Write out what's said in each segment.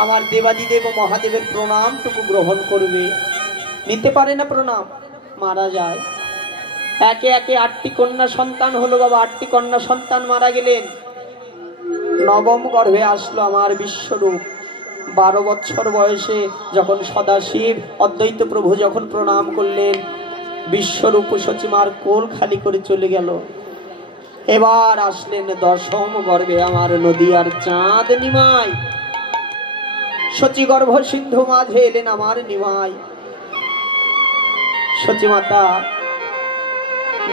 আমার দেবাদিদেব মহাদেবের প্রণামটুকু গ্রহণ করবে। নিতে পারে না প্রণাম, মারা যায়। একে একে 8টি কন্যা সন্তান হলো বাবা। 8টি কন্যা সন্তান মারা গেলেন। নবম গর্ভে আসলো আমার বিশ্বরূপ। 12 বছর বয়সে যখন সদাশিব অদ্বৈত প্রভু যখন প্রণাম করলেন, বিশ্বরূপ সচিমার কোল খালি করে চলে গেল। এবার আসলেন 10ম গর্ভে আমার নদিয়ার চাঁদ নিমাই। সচি গর্ভ সিন্ধু মাঝে এলেন আমার নিমাই। সচিমাতা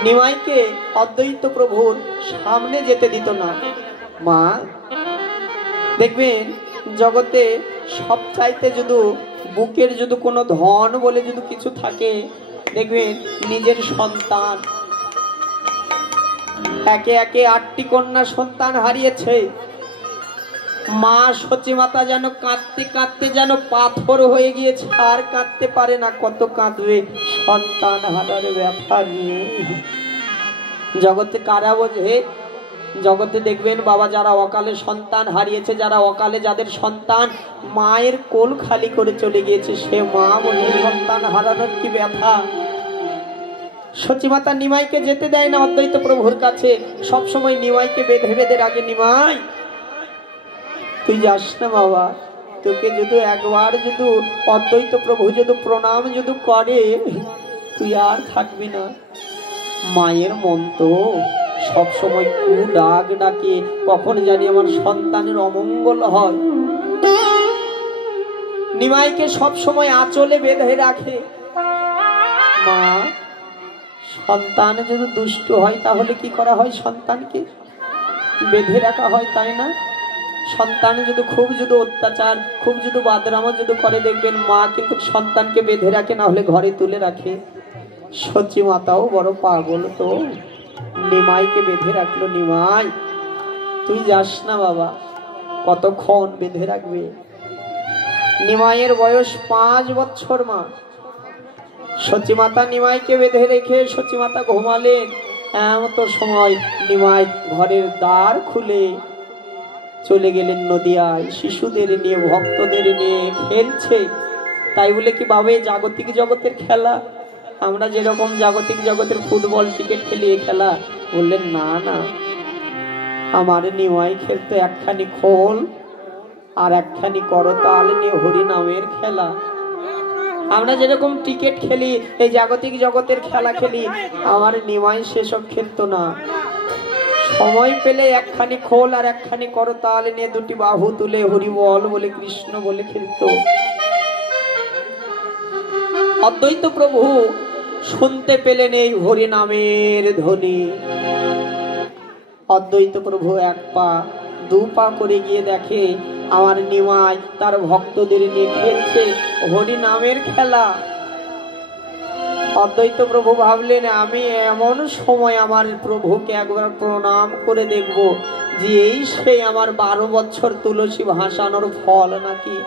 নিমাইকে অদ্বৈত প্রভুর সামনে যেতে দিত না। মা দেখবেন জগতে সব চাইতে যদি বুকের যদি কোনো ধন বলে যদি কিছু থাকে, দেখবেন নিজের সন্তান। একে একে 8টি কন্যা সন্তান হারিয়েছে। মা সচিমাতা যেন কাঁদতে কাঁদতে যেন পাথর হয়ে গিয়েছে, আর কাঁদতে পারে না। কত কাঁদবে সন্তান হারার ব্যথা নিয়ে। জগতে কারা বোঝে? জগতে দেখবেন বাবা, যারা অকালে সন্তান হারিয়েছে, যারা অকালে যাদের সন্তান মায়ের কোল খালি করে চলে গিয়েছে, সে মা বোঝে সন্তান হারানোর কি ব্যথা। সচিমাতা নিমাইকে যেতে দেয় না অদ্বৈত প্রভুর কাছে। সবসময় নিমাইকে বেঁধে বেঁধে রাখে, নিমাই তুই যাস না বাবা, তোকে যদি একবার যদি অদ্বৈত প্রভু যদি প্রণাম যদি করে, তুই আর থাকবি না। মায়ের মন তো সবসময় কু ডাক ডাকে, কখন জানি আমার সন্তানের অমঙ্গল হয়। নিমাইকে সবসময় আঁচলে বেঁধে রাখে। মা সন্তান যদি দুষ্ট হয় তাহলে কি করা হয়? সন্তানকে বেঁধে রাখা হয়, তাই না? সন্তান যদি খুব যদি অত্যাচার, খুব যদি বাদরামো যদি করে, দেখবেন মা কিন্তু সন্তানকে বেঁধে রাখে, না হলে ঘরে তুলে রাখে। সচি মাতাও বড় পাগল, তো নিমাইকে বেঁধে রাখলো। নিমাই তুই যাস না বাবা, কতক্ষণ বেঁধে রাখবে? নিমাইয়ের বয়স 5 বছর। মা সচিমাতা নিমাইকে বেঁধে রেখে সচিমাতা ঘুমালেন। এমন সময় নিমাই ঘরের দ্বার খুলে চলে গেলেন নদিয়ায়। শিশুদের নিয়ে, ভক্তদের নিয়ে খেলছে। তাই বলে কি বাবে জাগতিক জগতের খেলা? আমরা যেরকম জাগতিক জগতের ফুটবল ক্রিকেট খেলি, এ খেলা? বললেন না না, আমার নিমাই খেলতে একখানি খোল আর একখানি করতাল নিয়ে হরিনামের খেলা। আমরা যেরকম ক্রিকেট খেলি, এই জাগতিক জগতের খেলা খেলি, আমার নিমাই সেসব খেলতো না। সময় পেলে একখানি খোল আর একখানি করতাল নিয়ে দুটি বাহু তুলে হরি বল বলে, কৃষ্ণ বলে খেলতো। অদ্বৈত প্রভু শুনতে পেলেন এই হরি নামের ধ্বনি। অদ্বৈত প্রভু 1 পা 2 পা করে গিয়ে দেখে আমার নিমাই তার ভক্তদের নিয়ে খেলছে হরি নামের খেলা। অদ্বৈত প্রভু ভাবলেন, আমি এমন সময় আমার প্রভুকে একবার প্রণাম করে দেখব যে এই সেই আমার 12 বছর তুলসী ভাসানোর ফল নাকি।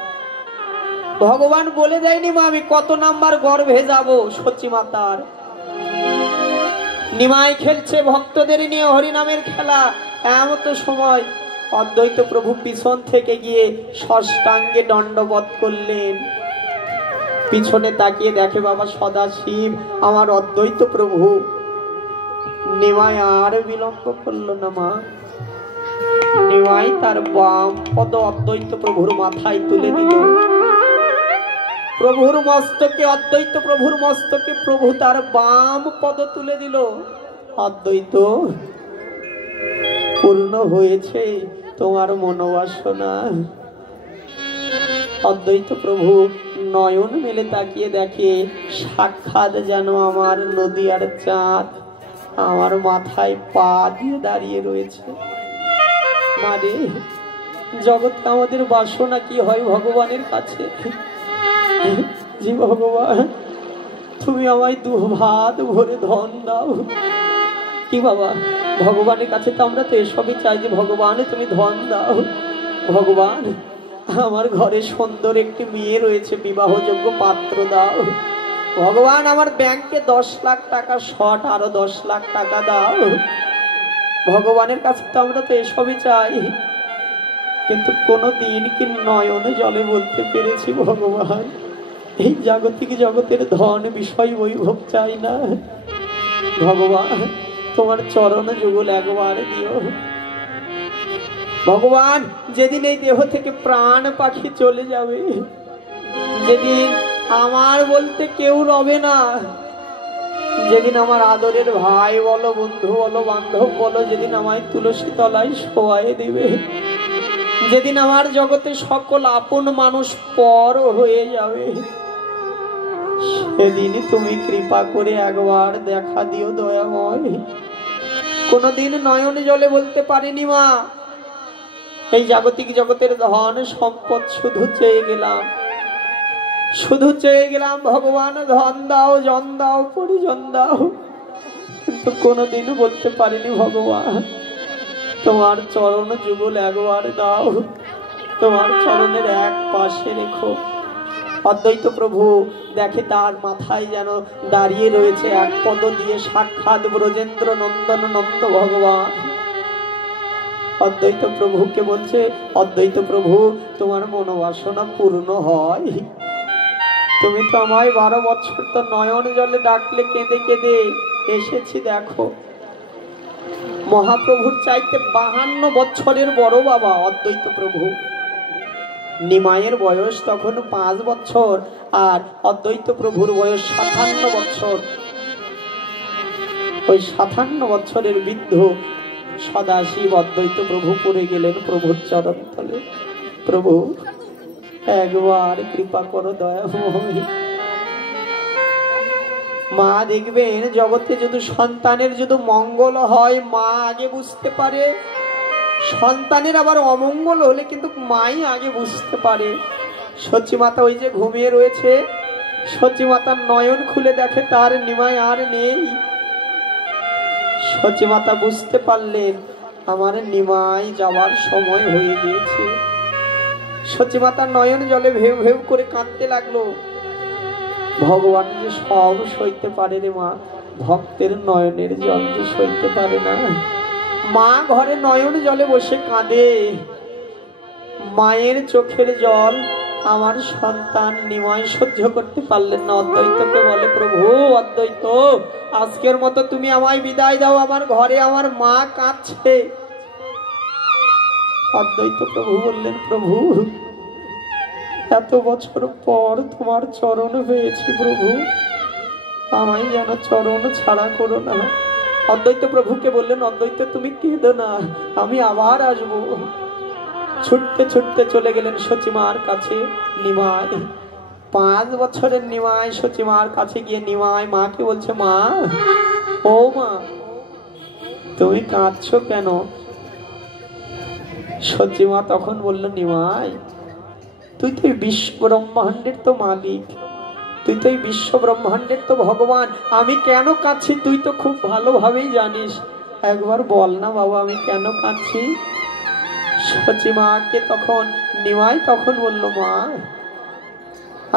ভগবান বলে দেয়নি মা আমি কত নাম্বার গর্ভে যাব। সচিমাতার নিমাই খেলছে ভক্তদের নিয়ে হরিনামের খেলা। এমন সময় অদ্বৈত প্রভু পিছন থেকে গিয়ে ষষ্ঠাঙ্গে দণ্ডবত করলেন। পিছনে তাকিয়ে দেখে বাবা সদাশিব আমার অদ্বৈত প্রভু। নিমাই আর বিলম্ব করলো না। মা নিমাই তার বাম পদ অদ্বৈত প্রভুর মাথায় তুলে দিল। প্রভুর মস্তকে, অদ্বৈত প্রভুর মস্তকে প্রভু তার বাম পদ তুলে দিল। অদ্বৈত পূর্ণ হয়েছে তোমার মনোবাসনা। অদ্বৈত প্রভু নয়ন মেলে তাকিয়ে দেখে সাক্ষাৎ যেন আমার নদিয়ার চাঁদ আমার মাথায় পা দিয়ে দাঁড়িয়ে রয়েছে। মানে জগৎ আমাদের বাসনা কি হয় ভগবানের কাছে? জি ভগবান, তুমি আমায় 2 ভাত ভরে ধন দাও। কি বাবা, ভগবানের কাছে তো আমরা তো এসবই চাই যে ভগবান তুমি ধন দাও। ভগবান আমার ঘরে সুন্দর একটি মেয়ে রয়েছে, বিবাহযোগ্য পাত্র দাও। ভগবান আমার ব্যাংকে 10 লাখ টাকা শর্ট, আরো 10 লাখ টাকা দাও। ভগবানের কাছে তো আমরা তো এসবই চাই, কিন্তু কোনোদিন কি নয়ন জলে বলতে পেরেছি ভগবান এই জাগতিক জগতের ধন বিষয় বৈভব চাই না, ভগবান তোমার চরণ যুগল একবার দিও। ভগবান যেদিন এই দেহ থেকে প্রাণ পাখি চলে যাবে, যেদিন আমার বলতে কেউ রবে না, যেদিন আমার আদরের ভাই বলো, বন্ধু বলো, বান্ধব বলো, যেদিন আমায় তুলসী তলায় শোয়াই দিবে, যেদিন আমার জগতে সকল আপন মানুষ পর হয়ে যাবে, সেদিন তুমি কৃপা করে একবার দেখা দিও দয়াময়। কোনদিন নয়ন জলে বলতে পারিনি মা এই জাগতিক জগতের ধন সম্পদ শুধু চেয়ে গেলাম, শুধু চেয়ে গেলাম ভগবান ধন দাও, জন দাও, পরিজন দাও, কিন্তু কোনদিন বলতে পারিনি ভগবান তোমার চরণ যুগল একবার দাও, তোমার চরণের এক পাশে রেখো। অদ্বৈত প্রভু দেখে তার মাথায় যেন দাঁড়িয়ে রয়েছে এক পদ দিয়ে সাক্ষাৎ ব্রজেন্দ্র নন্দন নন্দ ভগবান। অদ্বৈত প্রভুকে বলছে, অদ্বৈত প্রভু তোমার মনোবাসনা পূর্ণ হয়, তুমি তো আমায় 12 বছর তো নয়ন জলে ডাকলে কেঁদে কেঁদে এসেছি, দেখো মহাপ্রভুর চাইতে 52 বছরের বড় বাবা অদ্বৈত প্রভু। নিমাইয়ের বয়স তখন 5 বছর আর অদ্বৈত প্রভুর বয়স 57 বছর। ওই 57 বছরের বৃদ্ধ সদাশিব অদ্বৈত প্রভু পড়ে গেলেন প্রভুর চরণ তলে। প্রভু একবার কৃপা করো দয়াময়। মা দেখবেন জগতে যদি সন্তানের যদি মঙ্গল হয় মা আগে বুঝতে পারে, সন্তানের আবার অমঙ্গল হলে কিন্তু মাই আগে বুঝতে পারে। সচি মাতা ওই যে ঘুমিয়ে রয়েছে, সচি মাতার নয়ন খুলে দেখে তার নিমাই আর নেই। সচি মাতা বুঝতে পারলেন আমার নিমাই যাওয়ার সময় হয়ে গিয়েছে। সচি মাতার নয়ন জলে ভেউ ভেউ করে কাঁদতে লাগলো। ভগবান যে সব সইতে পারে রে মা, ভক্তের নয়নের জল যে সইতে পারে না। মা ঘরে নয়ন জলে বসে কাঁদে, মায়ের চোখের জল আমার সন্তান নিমাই সহ্য করতে পারলেন না। অদ্বৈতকে বলে, প্রভু অদ্বৈত আজকের মতো তুমি আমায় বিদায় দাও, আমার ঘরে আমার মা কাঁদছে। অদ্বৈত প্রভু বললেন, প্রভু এত বছর পর তোমার চরণ পেয়েছি প্রভু, আমায় যেন চরণ ছাড়া করো না। অদ্বৈত প্রভুকে বললেন, অদ্বৈত তুমি কেঁদো না, আমি আবার আসবো। ছুটতে ছুটতে চলে গেলেন সচিমার কাছে। নিমাই 5 বছরের নিমাই সচিমার কাছে গিয়ে নিমাই মাকে বলছে, মা ও মা তুমি কাঁদছো কেন? সচিমা তখন বলল, নিমাই তুই তো বিশ্ব ব্রহ্মাণ্ডের তো মালিক, তুই তো এই বিশ্ব ব্রহ্মাণ্ডের তো ভগবান, আমি কেন কাঁদছি তুই তো খুব ভালোভাবেই জানিস, একবার বল না বাবা আমি কেন কাঁদছি। সচিমাকে তখন নিমাই তখন বলল, মা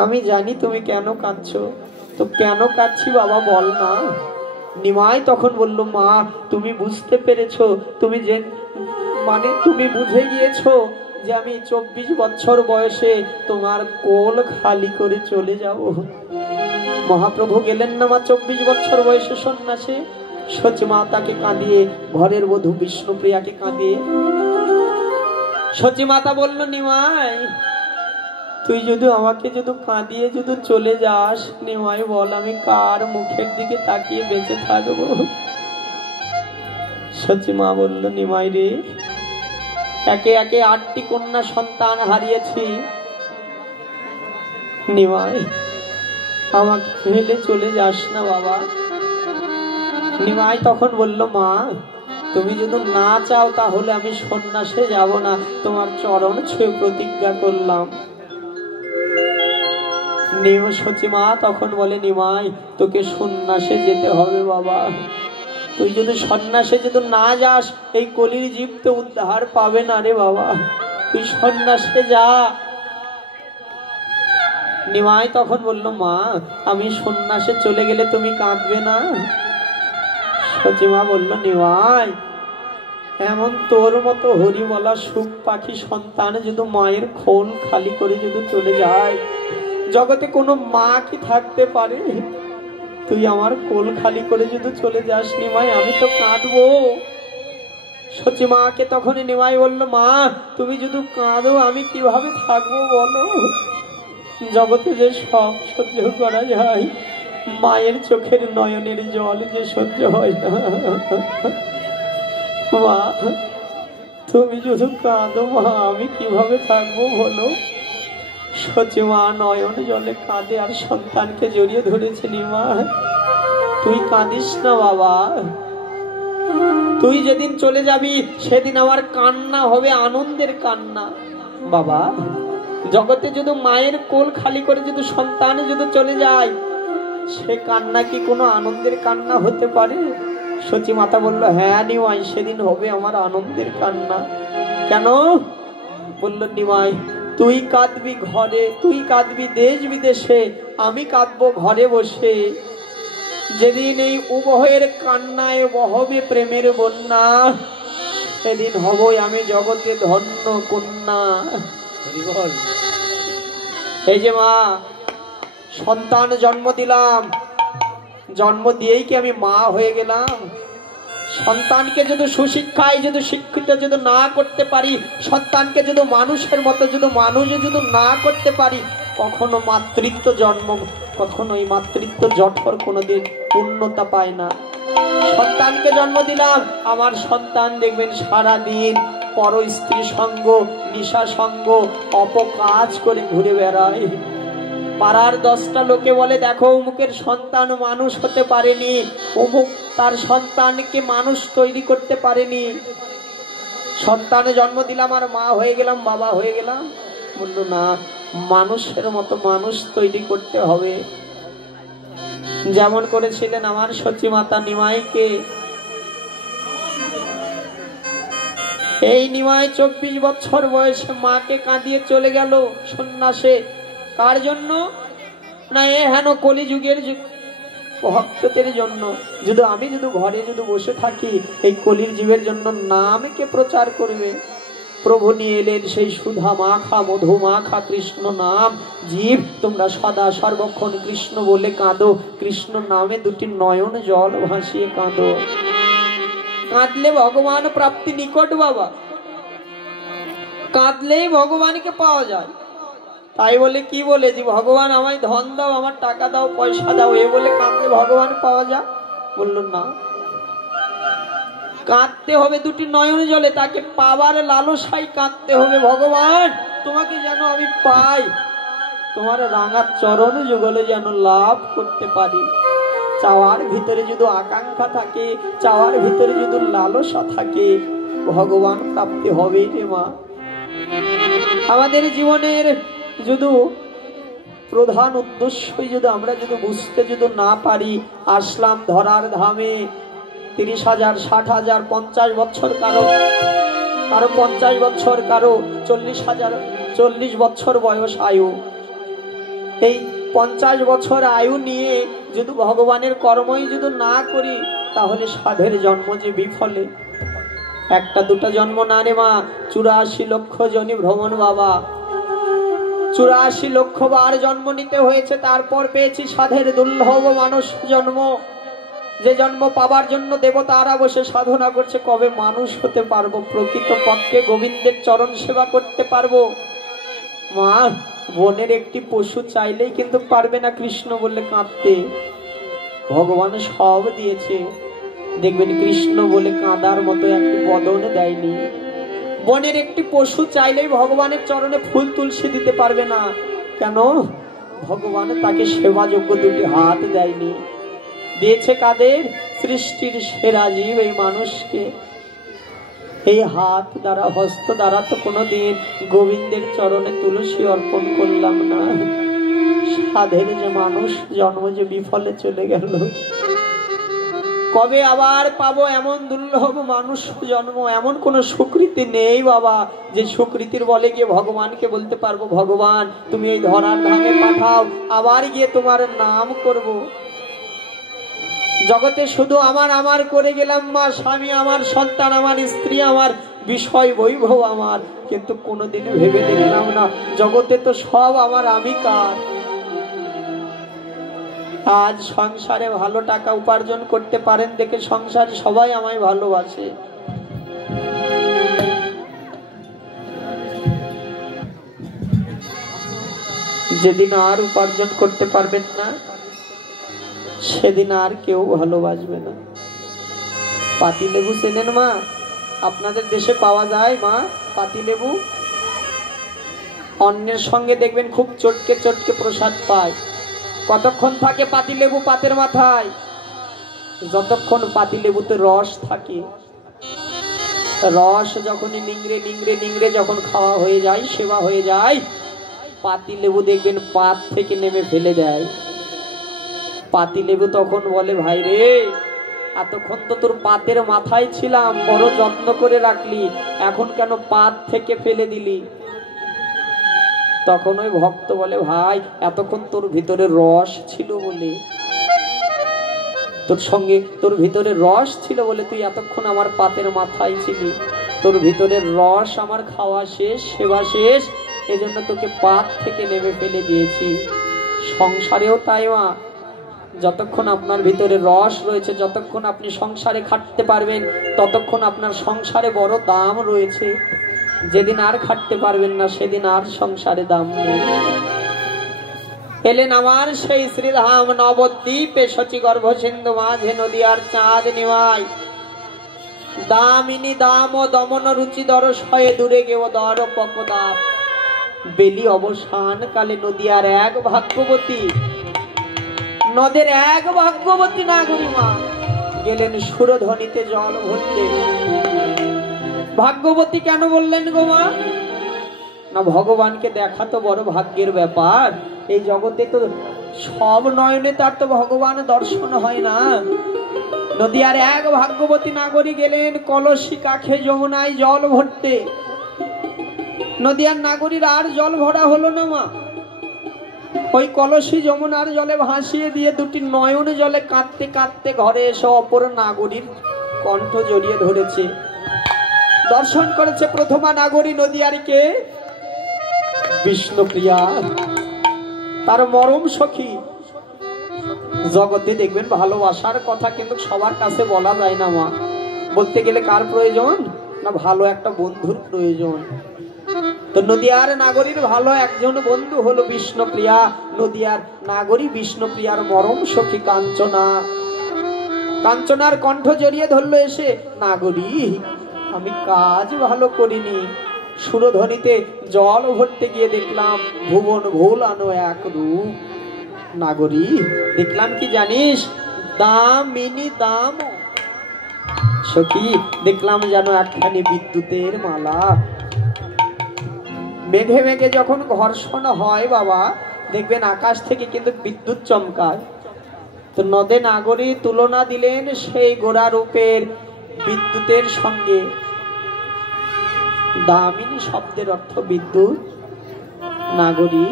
আমি জানি তুমি কেন কাঁদছো, তো কেন কাঁদছি বাবা বল না। নিমাই তখন বলল, মা তুমি বুঝতে পেরেছো, তুমি যে মানে তুমি বুঝে গিয়েছো যে আমি 24 বছর বয়সে তোমার কোল খালি করে চলে যাব। মহাপ্রভু গেলেন না মা 24 বছর বয়সে সন্ন্যাসে। সচিমা তাকে কাঁদিয়ে, ঘরের বধূ বিষ্ণুপ্রিয়াকে কাঁদিয়ে সচিমাতা বলল, নিমাই তুই যদি আমাকে যদি কাঁদিয়ে যদি চলে যাস, নিমাই বল আমি কার মুখের দিকে তাকিয়ে বেঁচে থাকবো। সচিমা বলল, নিমাই রে একে একে 8টি কন্যা সন্তান হারিয়েছি, নিমাই আমাকে ফেলে চলে যাস না বাবা। নিমাই তখন বলল, মা তুমি যদি না চাও তাহলে আমি সন্ন্যাসে যাব না, তোমার চরণ ছুঁয়ে প্রতিজ্ঞা করলাম। সচিমা তখন বলে, নিমাই তোকে সন্ন্যাসে যেতে হবে বাবা, তুই যদি সন্ন্যাসে যদি না যাস এই কলির জীব তো উদ্ধার পাবে না রে বাবা, তুই সন্ন্যাসে যা। নিমাই তখন বলল, মা আমি সন্ন্যাসে চলে গেলে তুমি কাঁদবে না? সচিমা বলল, নিমাই এমন তোর মতো হরিবলা সুখ পাখি সন্তান যদি মায়ের খোল খালি করে যদি চলে যায়, জগতে কোনো মা কি থাকতে পারে? তুই আমার কোল খালি করে যদি চলে যাস নিমাই, আমি তো কাঁদবো। সচি মাকে তখনই নিমাই বলল, মা তুমি যদি কাঁদো আমি কিভাবে থাকবো বলো? জগতে যে সব সহ্য করা যায়, মায়ের চোখের নয়নের জল যে সহ্য হয় না। মা তুমি যদি কাঁদো মা, আমি কিভাবে থাকবো বলো? সচি মা নয়ন জলে কাঁদে আর সন্তানকে জড়িয়ে ধরেছে। নিমা তুই কাঁদিস না বাবা, তুই যেদিন চলে যাবি সেদিন আমার কান্না হবে আনন্দের কান্না। বাবা জগতে যদি মায়ের কোল খালি করে যদি সন্তান যদি চলে যায়, সে কান্না কি কোনো আনন্দের কান্না হতে পারে? সচি মাতা বলল, হ্যাঁ নিমাই সেদিন হবে আমার আনন্দের কান্না। কেন? বলল, নিমাই তুই কাঁদবি ঘরে, তুই কাঁদবি দেশ বিদেশে, আমি কাঁদবো ঘরে বসে। যেদিন এই উভয়ের কান্নায় বহবে প্রেমের বন্যা, সেদিন হবই আমি জগতে ধন্য কন্যা। এই যে মা সন্তান জন্ম দিলাম, জন্ম দিয়েই কি আমি মা হয়ে গেলাম? সন্তানকে যদি সুশিক্ষায় যদি শিক্ষিত যদি না করতে পারি, সন্তানকে যদি মানুষের মতো যদি মানুষ যদি না করতে পারি, কখনো মাতৃত্ব জন্ম, কখনো এই মাতৃত্ব জঠর কোনোদিন পূর্ণতা পায় না। সন্তানকে জন্ম দিলাম, আমার সন্তান দেখবেন সারাদিন পর স্ত্রী সঙ্গ, নিশা সঙ্গ, অপকাজ করে ঘুরে বেড়ায়। পাড়ার 10টা লোকে বলে, দেখো অমুকের সন্তান মানুষ হতে পারেনি, অমুক তার সন্তানকে মানুষ তৈরি করতে পারেনি। সন্তানে জন্ম দিলাম আর মা হয়ে গেলাম, বাবা হয়ে গেলাম। বললো না, মানুষের মতো মানুষ তৈরি করতে হবে। যেমন করেছিলেন আমার সচি মাতা নিমাইকে। এই নিমাই 24 বছর বয়সে মাকে কাঁদিয়ে চলে গেল সন্ন্যাসে। কার জন্য? না এ হেন কলিযুগের ভক্তদের জন্য। যদি আমি যদি ঘরে যদি বসে থাকি, এই কলির জীবের জন্য নামকে প্রচার করবে। প্রভু নিয়ে এলেন সেই সুধা মাখা মধু মাখা কৃষ্ণ নাম। জীব তোমরা সদা সর্বক্ষণ কৃষ্ণ বলে কাঁদো, কৃষ্ণ নামে দুটি নয়ন জল ভাসিয়ে কাঁদো। কাঁদলে ভগবান প্রাপ্তি নিকট বাবা, কাঁদলেই ভগবানকে পাওয়া যায়। তাই বলে কি বলে যে ভগবান আমায় ধন দাও, আমার টাকা দাও, পয়সা দাও, এ বলে কাঁদলে ভগবান পাওয়া যায়? বলল না, কাঁদতে হবে দুটি নয়ন জলে, তাকে পাবার লালসায় কাঁদতে হবে। ভগবান তোমাকে যেন আমি পাই, তোমার রাঙা চরণ যুগলে যেন লাভ করতে পারি। চাওয়ার ভিতরে যদি আকাঙ্ক্ষা থাকে, চাওয়ার ভিতরে যদি লালসা থাকে, ভগবান প্রাপ্তি হবে রে মা। আমাদের জীবনের যদি প্রধান উদ্দেশ্যই যদি আমরা যদি বুঝতে যদি না পারি, আসলাম ধরার ধামে 30,000, 60,000, 50 বছর, কারো 50 বছর, কারো 40 বছর বয়স আয়ু। এই 50 বছর আয়ু নিয়ে যদি ভগবানের কর্মই যদি না করি, তাহলে সাধের জন্ম যে বিফলে। একটা দুটা জন্ম না রে মা, 84 লক্ষ জনি ভ্রমণ বাবা, 84 লক্ষ বার জন্ম নিতে হয়েছে, তারপর পেয়েছি সাধের দুর্লভ মানুষ জন্ম। যে জন্ম পাবার জন্য দেবতারা বসে সাধনা করছে, কবে মানুষ হতে পারবো, প্রকৃত পক্ষে গোবিন্দের চরণ সেবা করতে পারবো। মা বনের একটি পশু চাইলেই কিন্তু পারবে না কৃষ্ণ বললে কাঁদতে। ভগবান সব দিয়েছে, দেখবেন কৃষ্ণ বলে কাঁদার মতো একটি বদন দেয়নি। বনের একটি পশু চাইলেই ভগবানের চরণে ফুল তুলসী দিতে পারবে না। কেন? ভগবান তাকে সেবাযোগ্য দুটি হাত দেয়নি। দিয়েছে কাদের? সৃষ্টির সেরা জীব এই মানুষকে। এই হাত দ্বারা, হস্ত দ্বারা তো কোনোদিন গোবিন্দের চরণে তুলসী অর্পণ করলাম না। সাধের যে মানুষ জন্ম যে বিফলে চলে গেল, কবে আবার পাবো এমন দুর্লভ মানুষ জন্ম? এমন কোন সুকৃতি নেই বাবা, যে সুকৃতির বলে গিয়ে ভগবানকে বলতে পারবো, ভগবান তুমি এই ধরার ধামে পাঠাও, আবার গিয়ে তোমার নাম করব। জগতে শুধু আমার আমার করে গেলাম মা, স্বামী আমার, সন্তান আমার, স্ত্রী আমার, বিষয় বৈভব আমার, কিন্তু কোনোদিন ভেবে দেখলাম না জগতে তো সব আমার, আমি কার? আজ সংসারে ভালো টাকা উপার্জন করতে পারেন দেখে সংসারে সবাই আমায় ভালোবাসে। যেদিন আর উপার্জন করতে পারবেন না সেদিন আর কেউ ভালোবাসবে না। পাতিলেবু চেনেন মা? আপনাদের দেশে পাওয়া যায় মা পাতিলেবু? অন্যের সঙ্গে দেখবেন খুব চটকে চটকে প্রসাদ পায়। কতক্ষণ থাকে পাতিলেবু পাতের মাথায়? যতক্ষণ পাতিলেবুতে রস থাকে। রস যখনই নিংড়ে নিংড়ে নিংড়ে যখন খাওয়া হয়ে যায়, সেবা হয়ে যায়, পাতিলেবু দেখবেন পাত থেকে নেমে ফেলে দেয়। পাতিলেবু তখন বলে, ভাই রে, এতক্ষণ তো তোর পাতের মাথায় ছিলাম, বড় যত্ন করে রাখলি, এখন কেন পাত থেকে ফেলে দিলি? তখন ওই ভক্ত বলে, ভাই এতক্ষণ তোর ভিতরে রস ছিল বলে, তোর সঙ্গে তোর ভিতরে রস ছিল বলে তুই এতক্ষণ আমার পাতের মাথায় ছিলি। তোর ভিতরে রস আমার খাওয়া শেষ, সেবা শেষ, এজন্য তোকে পাত থেকে নেমে ফেলে দিয়েছি। সংসারেও তাই মা, যতক্ষণ আপনার ভিতরে রস রয়েছে, যতক্ষণ আপনি সংসারে খাটতে পারবেন, ততক্ষণ আপনার সংসারে বড় দাম রয়েছে। যেদিন আর খাটতে পারবেন না সেদিন আর সংসারে দাম নেই। এলেন আমার সেই শ্রীধাম নবদ্বীপে, শচী গর্ভ সিন্ধু মাঝে নদীয়ার চাঁদ নিমাই, দামিনী দাম ও দমন রুচি দর শয়ে দূরে গেও দর পকদাপ। বেলি অবসান কালে নদীয়ার এক ভাগ্যবতী, নদের এক ভাগ্যবতী নাগরী মা গেলেন সুরধ্বনিতে জল ভরতে। ভাগ্যবতী কেন বললেন গো মা? না, ভগবানকে দেখা তো বড় ভাগ্যের ব্যাপার। এই জগতে তো সব নয়নে তার তো ভগবান দর্শন হয় না। নদীয়ার এক ভাগ্যবতী নাগরী গেলেন কলসি কাখে যমুনায় জল ভরতে। নদীয়ার নাগরীর আর জল ভরা হলো না মা। ওই কলসি যমুনার জলে ভাসিয়ে দিয়ে দুটি নয়ন জলে কাঁদতে কাঁদতে ঘরে এসে অপর নাগরীর কণ্ঠ জড়িয়ে ধরেছে। দর্শন করেছে প্রথমা নাগরী নদীয়ারকে, বিষ্ণুপ্রিয়া, তার মরম সখী। জগতে দেখবেন ভালোবাসার কথা কিন্তু সবার কাছে বলা যায় না মা। বলতে গেলে কার প্রয়োজন? না, ভালো একটা বন্ধুর প্রয়োজন। তো নদীয়ার নাগরীর ভালো একজন বন্ধু হলো বিষ্ণুপ্রিয়া। নদীয়ার নাগরী বিষ্ণুপ্রিয়ার মরম সখী কাঞ্চনা। কাঞ্চনার কণ্ঠ জড়িয়ে ধরলো এসে, নাগরী আমি কাজ ভালো করিনি, সুরধ্বনিতে জল ভরতে গিয়ে দেখলাম ভুবন ভোলানো এক রূপ। নাগরী দেখলাম কি জানিস? দামিনী দাম সখী, দেখলাম যেন একখানি বিদ্যুতের মালা। মেঘে মেঘে যখন ঘর্ষণ হয় বাবা, দেখবেন আকাশ থেকে কিন্তু বিদ্যুৎ চমকায়। তো নদে নাগরী তুলনা দিলেন সেই গোরা রূপের বিদ্যুতের সঙ্গে। দামিনী শব্দের অর্থ বিদ্যুৎ। নাগরী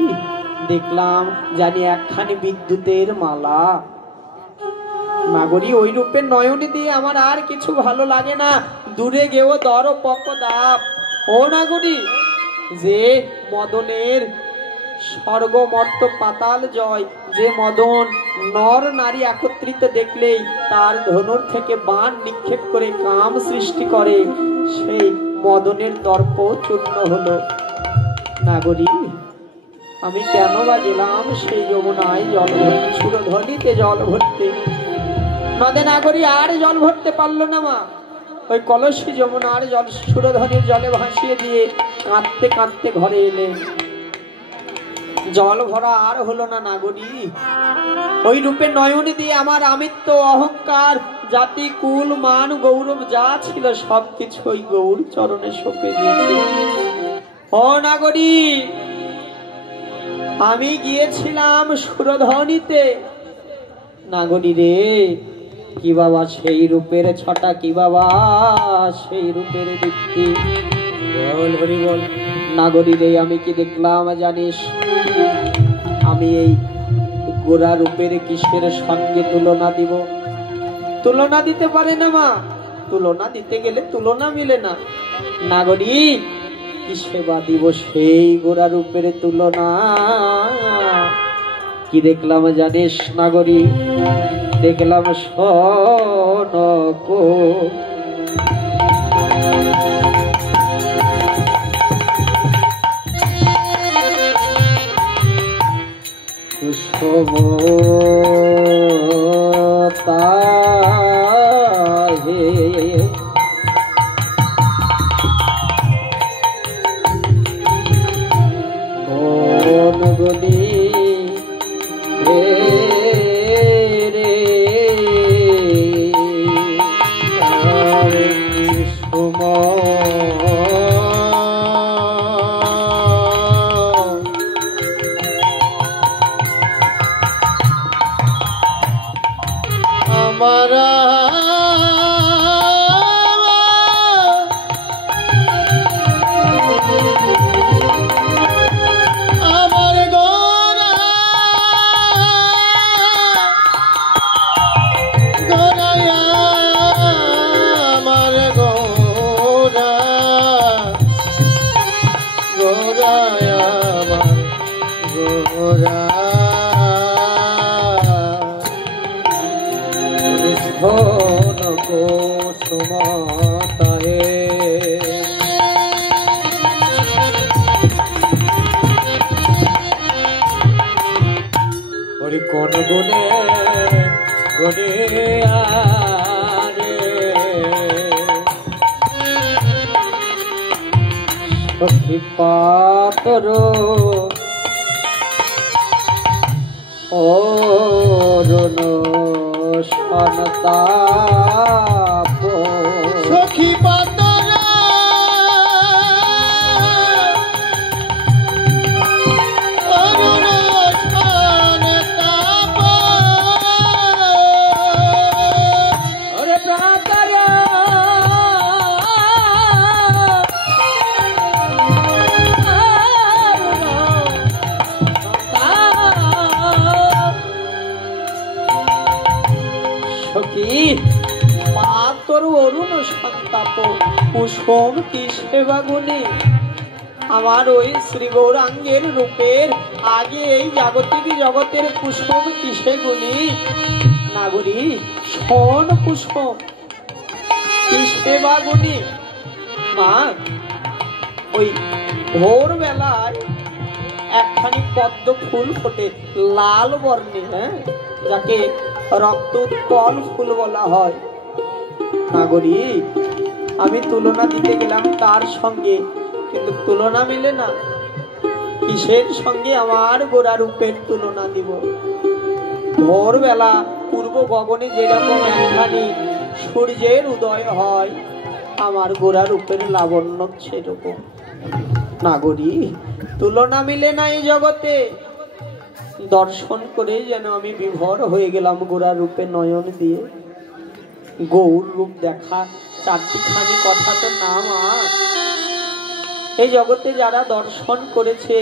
দেখলাম জানি একখানি বিদ্যুতের মালা। নাগরী ওই রূপের নয়নী দিয়ে আমার আর কিছু ভালো লাগে না, দূরে গেও দর পকদাপ। ও নাগরী, যে মদনের স্বর্গ মর্ত পাতাল জয়, যে মদন নর নারী একত্রিত দেখলেই তার ধনুর থেকে বাণ নিক্ষেপ করে কাম সৃষ্টি করে, সেই মদনের দর্প চূর্ণ হলো। নাগরী আমি কেন বা গেলাম সেই যমুনায় জল ভরতে, সুরধ্বনিতে জল ভরতে। নদে নাগরী আর জল ভরতে পারলো না মা। ওই কলসি যমুনার জল সুরধ্বনির জলে ভাসিয়ে দিয়ে কাঁদতে কাঁদতে ঘরে এলেন। জল ভরা আর হলো না নাগরী। ওই রূপে নয়নী দিয়ে আমার আমিত্ব, অহংকার, জাতি, কুল, মান, গৌরব যা ছিল সবকিছু ওই গৌর চরণে সঁপে দিয়েছে। ও নাগরী, আমি গিয়েছিলাম সুরধ্বনিতে। নাগরী রে, কি বাবা সেই রূপের ছটা, কি বাবা সেই রূপের দীপ্তি, বল হরি বল। নাগরী রে, আমি কি দেখলাম জানিস? আমি এই গোরা রূপের কিসের সঙ্গে তুলনা দিব? তুলনা দিতে পারে না মা, তুলনা দিতে গেলে তুলনা মিলে না। নাগরিক কি সেবা দিব সেই গোরা রূপের তুলনা? কি দেখলাম জানিস নাগরিক? দেখলাম সনক কুসুমতাহে মন গুলি কোন গুণে গুণে আরে সখী পাতর অরুণ সন্তাপ সখী পাতর অরুণ সন্তাপ ওরে প্রাতর পাতর অরুণ সন্তাপ কুসুম কি সেবা গুণে। আমার ওই শ্রী গৌরাঙ্গের রূপের আগে এই জাগতিক জগতের কুসুম কিসে গুণী? নাগরী শোন কুসুম কি সেবা গুণী। মা ওই ভোর বেলায় একখানি পদ্ম ফুল ফোটে লাল বর্ণে, হ্যাঁ, যাকে রক্ত উৎপল ফুল বলা হয়। নাগরিক আমি তুলনা দিতে গেলাম তার সঙ্গে, কিন্তু তুলনা মিলে না। কিসের সঙ্গে আমার গোরা রূপের তুলনা দিব? ভোরবেলা পূর্ব গগনে যেরকম একখানি সূর্যের উদয় হয়, আমার গোরা রূপের লাবণ্য সেরকম। নাগরিক তুলনা মিলে না এই জগতে। দর্শন করে যেন আমি বিভোর হয়ে গেলাম গোরা রূপে নয়ন দিয়ে। গৌর রূপ দেখা চারটিখানি কথা তো না মা। এই জগতে যারা দর্শন করেছে,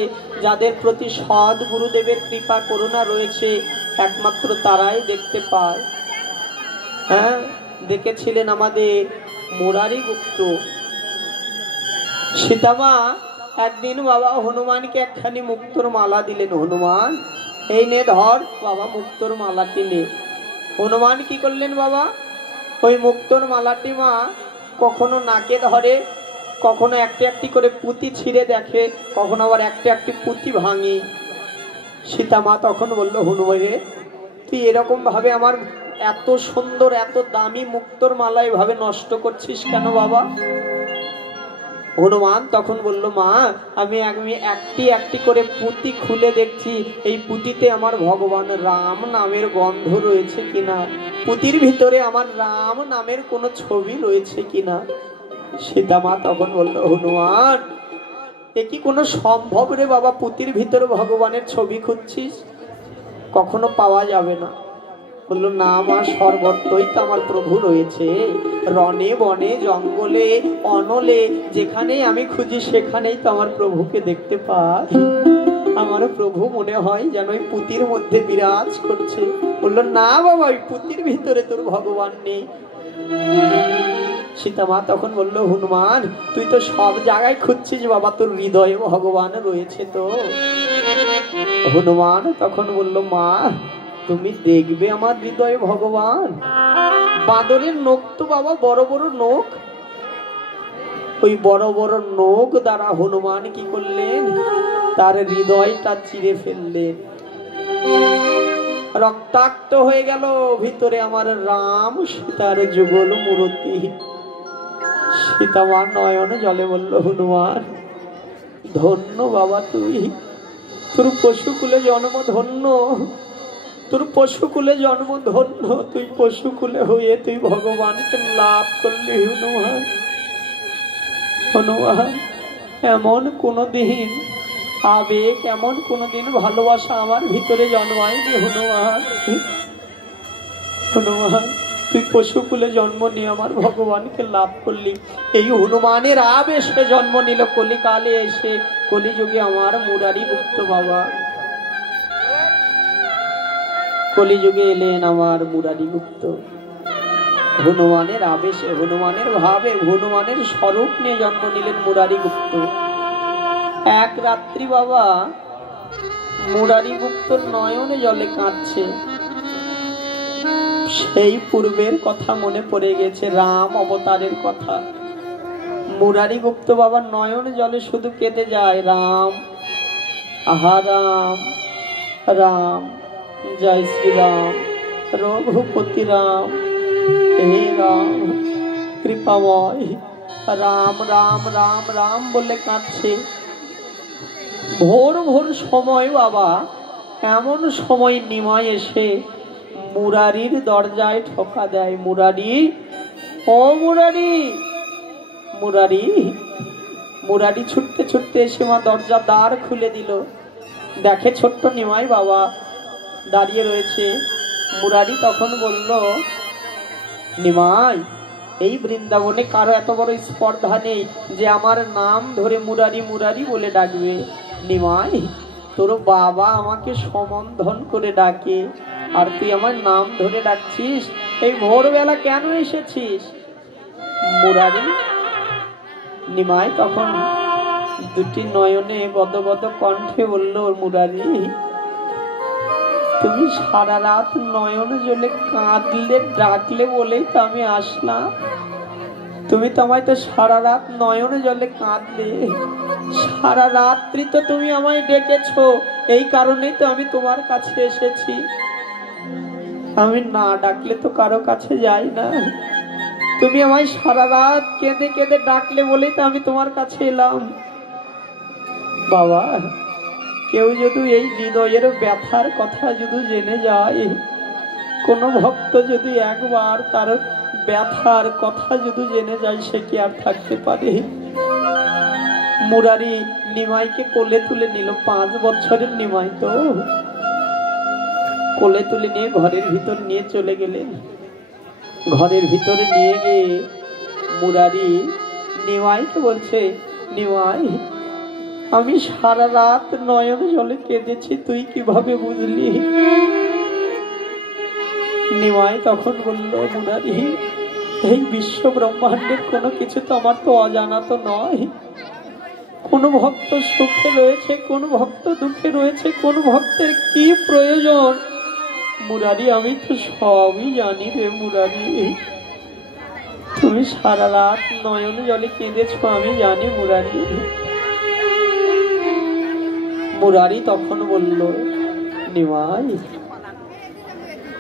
যাদের প্রতি সৎ গুরুদেবের কৃপা করুণা রয়েছে, একমাত্র তারাই দেখতে পায়। হ্যাঁ, দেখেছিলেন আমাদের মুরারি গুপ্ত। সীতামা একদিন বাবা হনুমানকে একখানি মুক্তোর মালা দিলেন। হনুমান এই নে ধর বাবা মুক্তোর মালাটি নে। হনুমান কি করলেন বাবা? ওই মুক্তোর মালাটি মা কখনো নাকে ধরে, কখনো একটি একটি করে পুঁতি ছিঁড়ে দেখে, কখনো আবার একটি একটি পুঁতি ভাঙে। সীতামা তখন বলল, হনুমানে তুই এরকম ভাবে আমার এত সুন্দর এত দামি মুক্তোর মালা এভাবে নষ্ট করছিস কেন বাবা? হনুমান তখন বলল, মা আমি একটি একটি করে পুঁতি খুলে দেখছি, এই পুঁতিতে আমার ভগবান রাম নামের গন্ধ রয়েছে কিনা, পুঁতির ভিতরে আমার রাম নামের কোনো ছবি রয়েছে কিনা। সীতামা তখন বলল, হনুমান এ কি কোনো সম্ভব রে বাবা? পুঁতির ভিতরে ভগবানের ছবি খুঁজছিস, কখনো পাওয়া যাবে না। বললো, না মা সর্বত্রই তো আমার প্রভু রয়েছে, রণে বনে জঙ্গলে অনলে যেখানেই আমি খুঁজি সেখানেই তো আমার প্রভুকে দেখতে পাই। আমার প্রভু মনে হয় যেন ওই পুঁতির মধ্যে বিরাজ করছে। বললো না বাবা, ওই পুঁতির ভিতরে তোর ভগবান নেই। সীতা মা তখন বললো হনুমান তুই তো সব জায়গায় খুঁজছিস বাবা, তোর হৃদয়ে ভগবান রয়েছে তো। হনুমান তখন বলল মা তুমি দেখবে আমার হৃদয়ে ভগবান। বাঁদরের নখ তো বাবা বড় বড় নখ, ওই বড় বড় নখ দ্বারা হনুমান কি করলেন, তার হৃদয়টা চিরে ফেললেন। রক্তাক্ত হয়ে গেল, ভিতরে আমার রাম সীতার যুগল মূর্তি। সীতা মা নয়ন জলে বলল হনুমান ধন্য বাবা তুই, তোর পশুকুলে জন্ম ধন্য, তোর পশুকুলে জন্ম ধন্য, তুই পশুকুলে হয়ে তুই ভগবানকে লাভ করলি। হনুমান হনুমান এমন কোনদিন আবেগ, এমন কোনদিন ভালোবাসা আমার ভিতরে জন্মায়নি। হনুমান হনুমান তুই পশুকুলে জন্ম নিয়ে আমার ভগবানকে লাভ করলি। এই হনুমানের আবেশে জন্ম নিল কলিকালে এসে, কলিযুগে আমার মুরারি গুপ্ত বাবা, কলিযুগে এলেন আমার মুরারি গুপ্ত। হনুমানের আবেশে, হনুমানের ভাবে, হনুমানের স্বরূপ নিয়ে জন্ম নিলেন মুরারি গুপ্ত। এক রাত্রি বাবা মুরারি গুপ্ত নয়নে জলে কাঁদছে। সেই পূর্বের কথা মনে পড়ে গেছে, রাম অবতারের কথা। মুরারি গুপ্ত বাবা নয়ন জলে শুধু কেঁদে যায়, রাম আহা রাম, রাম জয় শ্রীরাম, রঘুপতি রাম, হে রাম কৃপাময়, রাম রাম রাম রাম বলে কাঁদছে। ভোর ভোর সময় বাবা, এমন সময় নিমাই এসে মুরারির দরজায় ঠোকা দেয়। মুরারি, ও মুরারি, মুরারি। মুরারি ছুটতে ছুটতে এসে মা দরজা দ্বার খুলে দিল। দেখে ছোট্ট নিমাই বাবা দাঁড়িয়ে রয়েছে। মুরারি তখন বলল নিমাই এই বৃন্দাবনে কারো এত বড় স্পর্ধা নেই যে আমার নাম ধরে মুরারি মুরারি বলে ডাকবে। নিমাই তোর বাবা আমাকে সম্বোধন করে ডাকে, আর তুই আমার নাম ধরে ডাকছিস, এই ভোরবেলা কেন এসেছিস? মুরারি নিমাই তখন দুটি নয়নে গদগদ কণ্ঠে বলল মুরারি তুমি সারা রাত নয়ন জলে কাঁদলে, ডাকলে বলেই তো আমি আসলাম। তুমি তো আমায় তো সারা রাত নয়ন জলে কাঁদলে, সারা রাত্রি তো তুমি আমায় ডেকেছো, এই কারণেই তো আমি তোমার কাছে এসেছি। আমি না ডাকলে তো কারো কাছে যাই না, তুমি আমায় সারা রাত কেঁদে কেঁদে ডাকলে বলেই তো আমি তোমার কাছে এলাম। বাবা কেউ যদি এই হৃদয়ের ব্যথার কথা যদি জেনে যায়, কোন ভক্ত যদি একবার তার ব্যথার কথা যদি জেনে যায়, সে কি আর থাকতে পারে? মুরারি নিমাইকে কোলে তুলে নিল। 5 বছরের নিমাই তো, কোলে তুলে নিয়ে ঘরের ভিতর নিয়ে চলে গেলেন। ঘরের ভিতরে নিয়ে গিয়ে মুরারি নিমাইকে বলছে নিমাই আমি সারা রাত নয়ন জলে কেঁদেছি, তুই কিভাবে বুঝলি? নিমাই তখন বলল মুরারি এই বিশ্ব ব্রহ্মাণ্ডের কোনো কিছু তো আমার তো অজানা তো নয়। কোন ভক্ত সুখে রয়েছে, কোন ভক্ত দুঃখে রয়েছে, কোন ভক্তের কি প্রয়োজন, মুরারি আমি তো সবই জানি রে মুরারি। তুমি সারা রাত নয়ন জলে কেঁদেছ আমি জানি মুরারি। মুরারি তখন বলল নিমাই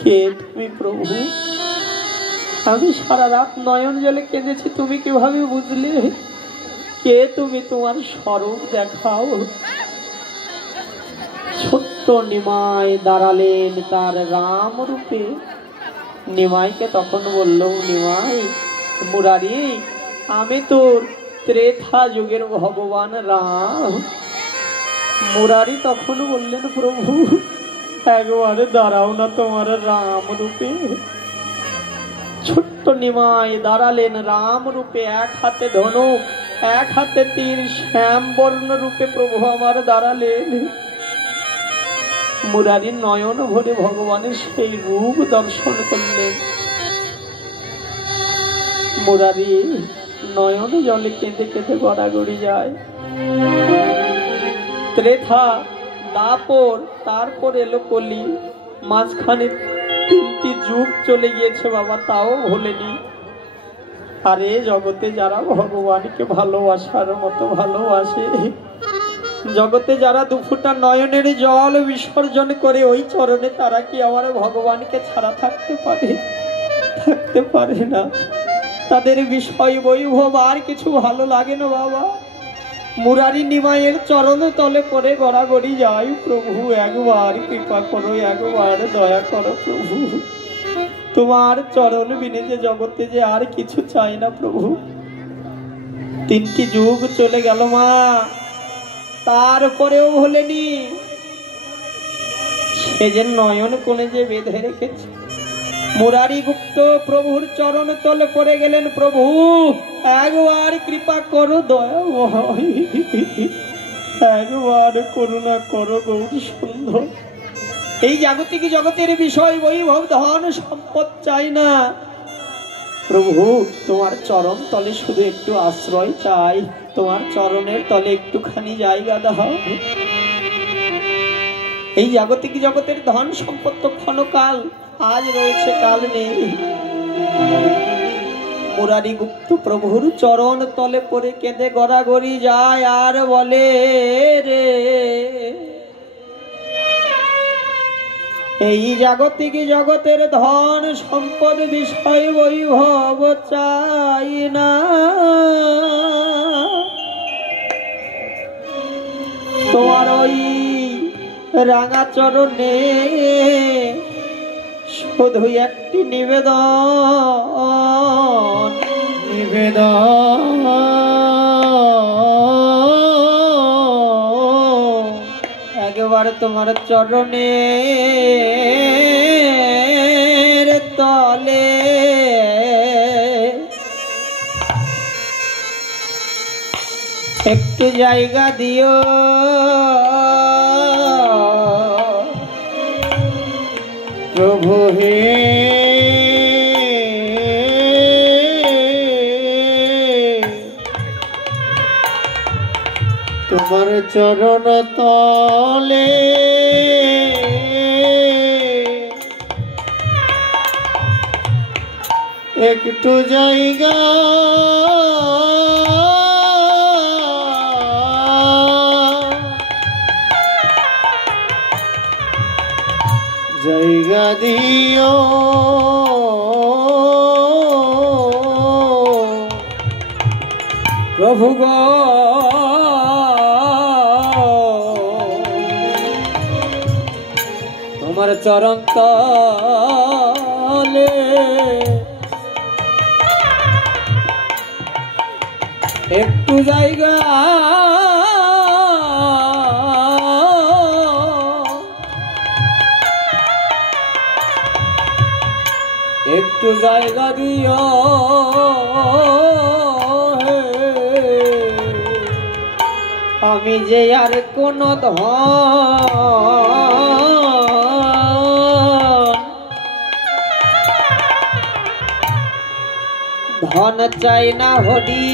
কে তুমি প্রভু? আমি সারা রাত নয়ন জলে কেঁদেছি, তুমি কিভাবে বুঝলে? কে তুমি? তোমার স্বরূপ দেখাও। ছোট্ট নিমাই দাঁড়ালেন তার রাম রূপে। নিমাইকে তখন বলল নিমাই মুরারি আমি তোর ত্রেতা যুগের ভগবান রাম। মুরারি তখন বললেন প্রভু একবারে দাঁড়াও না তোমার রাম রূপে। ছোট্ট নিমাই দাঁড়ালেন রাম রূপে, এক হাতে ধনুক এক হাতে তীর, শ্যাম বর্ণ রূপে প্রভু আমার দাঁড়ালেন। মুরারির নয়ন ভরে ভগবানের সেই রূপ দর্শন করলেন। মুরারি নয়ন জলে কেঁদে কেঁদে গড়াগড়ি যায়। ত্রেধা, দাপর, তারপর এলো কলি, মাঝখানে 3টি যুগ চলে গিয়েছে বাবা, তাও ভোলেনি। আরে জগতে যারা ভগবানকে ভালোবাসার মতো ভালোবাসে, জগতে যারা দুফুটা নয়নের জল বিসর্জন করে ওই চরণে, তারা কি আমার ভগবানকে ছাড়া থাকতে পারে? থাকতে পারে না। তাদের বিষয় বৈভব আর কিছু ভালো লাগে না বাবা। মুরারি নিমাইয়ের চরণ তলে পড়ে গড়াগড়ি যায়, প্রভু একবার কৃপা করো, একবার দয়া করো প্রভু। তোমার চরণ বিনে যে জগতে যে আর কিছু চাই না প্রভু। 3টি যুগ চলে গেল মা, তারপরেও ভোলেনি। সে যে নয়ন কোণে যে বেঁধে রেখেছে। মুরারি গুপ্ত প্রভুর চরণ তলে পড়ে গেলেন, প্রভু একবার কৃপা করো, দয়াময় একবার করুণা করো গৌরী সুন্দর। এই জাগতিক জগতের বিষয় বৈভব ধন সম্পদ চাই না প্রভু, তোমার চরণ তলে শুধু একটু আশ্রয় চাই, তোমার চরণের তলে একটুখানি জায়গা দাও। এই জাগতিক জগতের ধন সম্পদ তো ক্ষণকাল, আজ রয়েছে কাল নেই। মুরারি গুপ্ত প্রভুর চরণ তলে পড়ে কেঁদে গড়াগড়ি যায় আর বলে, রে এই জাগতিক জগতের ধন সম্পদ বিষয় বৈভব চাই না, তোমার ওই রাঙা চরণে শুধু একটি নিবেদন, একবার তোমার চরণে তলে একটু জায়গা দিও প্রভু হে। তোমার চরণ তলে একটু জায়গা জায়গা দিও প্রভু গো। তোমার চরণ তলে একটু জায়গা একটু জায়গা দিও, আমি যে আর কোন ধন চাই না হরি,